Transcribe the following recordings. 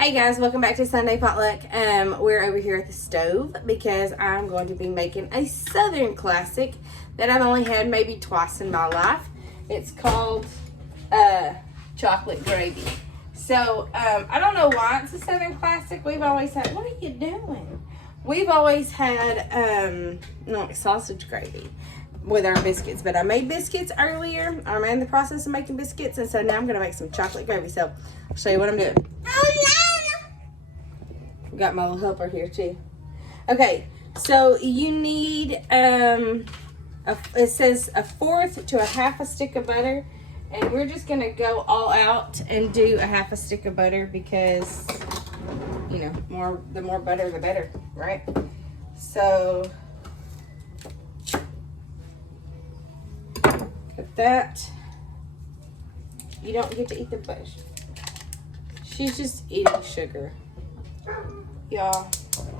Hey guys, welcome back to Sunday Potluck. We're over here at the stove because I'm going to be making a Southern classic that I've only had maybe twice in my life. It's called chocolate gravy. So I don't know why it's a Southern classic. We've always had, what are you doing? We've always had sausage gravy with our biscuits, but I made biscuits earlier. I'm in the process of making biscuits, and so now I'm gonna make some chocolate gravy. So I'll show you what I'm doing. Got my little helper here too. Okay, so you need it says a fourth to a half a stick of butter, and we're just gonna go all out and do a half a stick of butter because you know, the more butter the better, right? So cut that. You don't get to eat the butter. She's just eating sugar. Y'all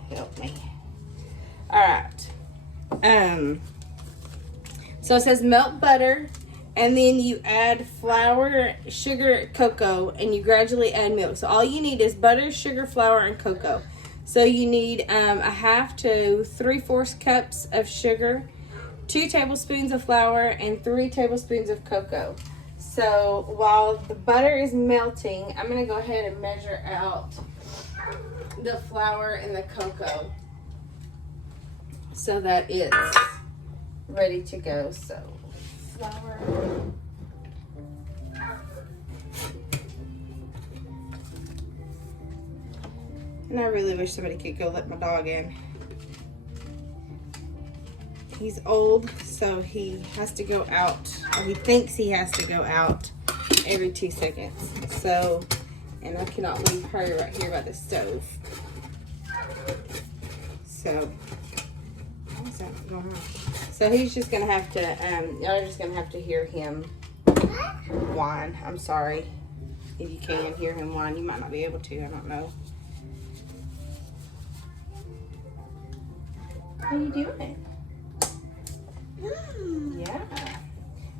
help me. All right. So it says melt butter, and then you add flour, sugar, cocoa, and you gradually add milk. So all you need is butter, sugar, flour, and cocoa. So you need a half to 3/4 cups of sugar, 2 tablespoons of flour, and 3 tablespoons of cocoa. So while the butter is melting, I'm gonna go ahead and measure out the flour and the cocoa so that it's ready to go. So flour, and I really wish somebody could go let my dog in. He's old, so he has to go out, or he thinks he has to go out every 2 seconds. So, and I cannot leave her right here by the stove. So, what's that going on? So he's just gonna have to, y'all are just gonna have to hear him whine. I'm sorry if you can hear him whine. You might not be able to, I don't know. What are you doing? Yeah.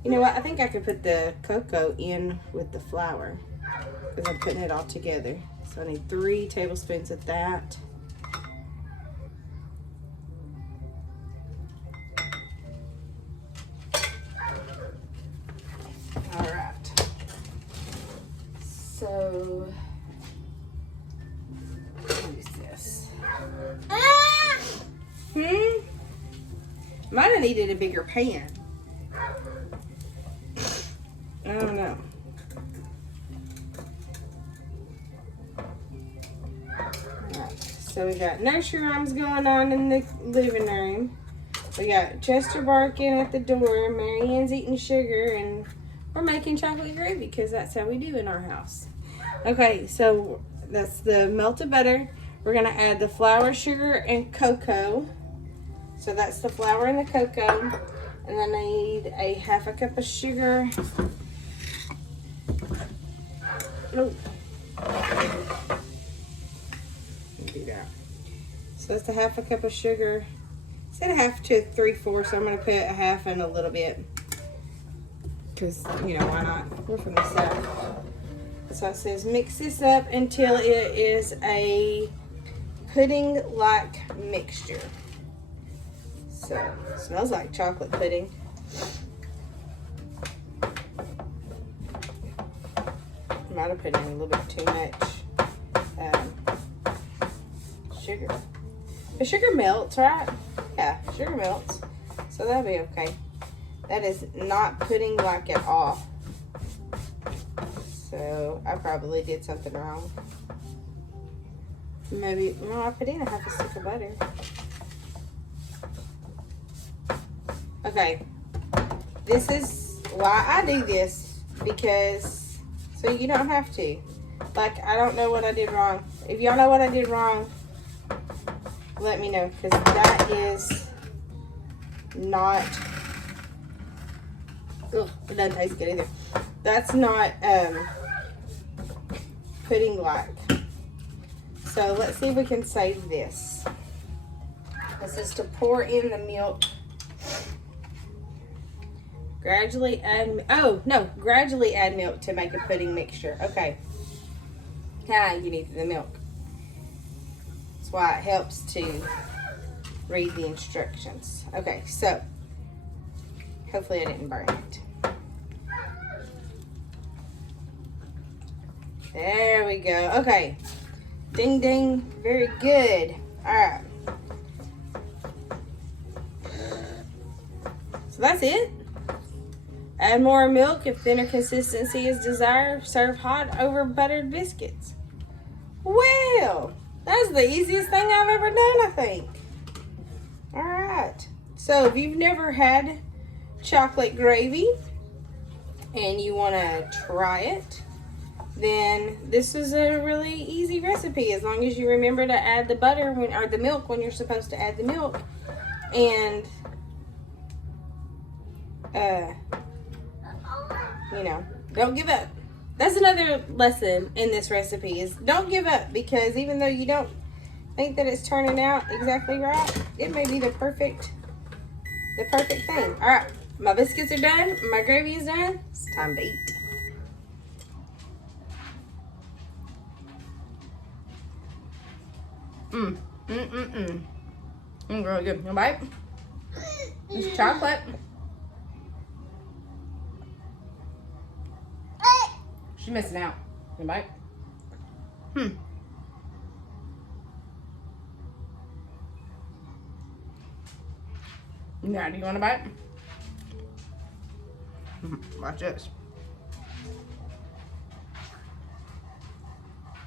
You know what? I think I could put the cocoa in with the flour because I'm putting it all together. So I need 3 tablespoons of that. All right. So what is this? Might have needed a bigger pan. I don't know. Alright, so we got nursery rhymes going on in the living room. We got Chester barking at the door. Mary Ann's eating sugar, and we're making chocolate gravy because that's how we do in our house. Okay, so that's the melted butter. We're gonna add the flour, sugar, and cocoa. So that's the flour and the cocoa. And then I need a half a cup of sugar. Oh. Do that. So that's a half a cup of sugar. I said a half to 3/4, so I'm going to put a half and a little bit. Because, you know, why not? We're from the South. So it says mix this up until it is a pudding-like mixture. So it smells like chocolate pudding. Might have put in a little bit too much sugar. The sugar melts, right? Yeah, sugar melts. So that'll be okay. That is not pudding-like at all. So I probably did something wrong. Maybe, well, I put in a half a stick of butter. Okay, this is why I do this, because so you don't have to. Like, I don't know what I did wrong. If y'all know what I did wrong, let me know, because that is not, ugh, it doesn't taste good either. That's not pudding-like. So let's see if we can save this. This is to pour in the milk. Gradually add milk to make a pudding mixture. Okay. how you need the milk. That's why it helps to read the instructions. Okay, so hopefully I didn't burn it. There we go. Okay. Ding ding. Very good. Alright. So that's it. Add more milk if thinner consistency is desired. Serve hot over buttered biscuits. Well, that's the easiest thing I've ever done, I think. Alright. So if you've never had chocolate gravy and you want to try it, then this is a really easy recipe, as long as you remember to add the butter or the milk when you're supposed to add the milk. And you know, don't give up. That's another lesson in this recipe, is don't give up, because even though you don't think that it's turning out exactly right, it may be the perfect thing. All right, my biscuits are done, my gravy is done. It's time to eat. Really good. You bite? It's chocolate. She's missing out. You bite? Now, do you want to bite? Watch this. Is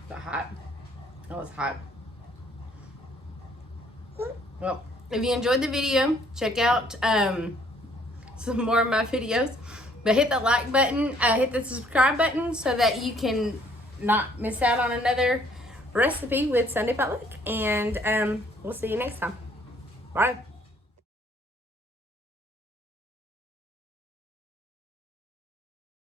that hot? Oh, it's hot. Well, if you enjoyed the video, check out some more of my videos. But hit the like button, hit the subscribe button so that you can not miss out on another recipe with Sunday Potluck. And we'll see you next time. Bye.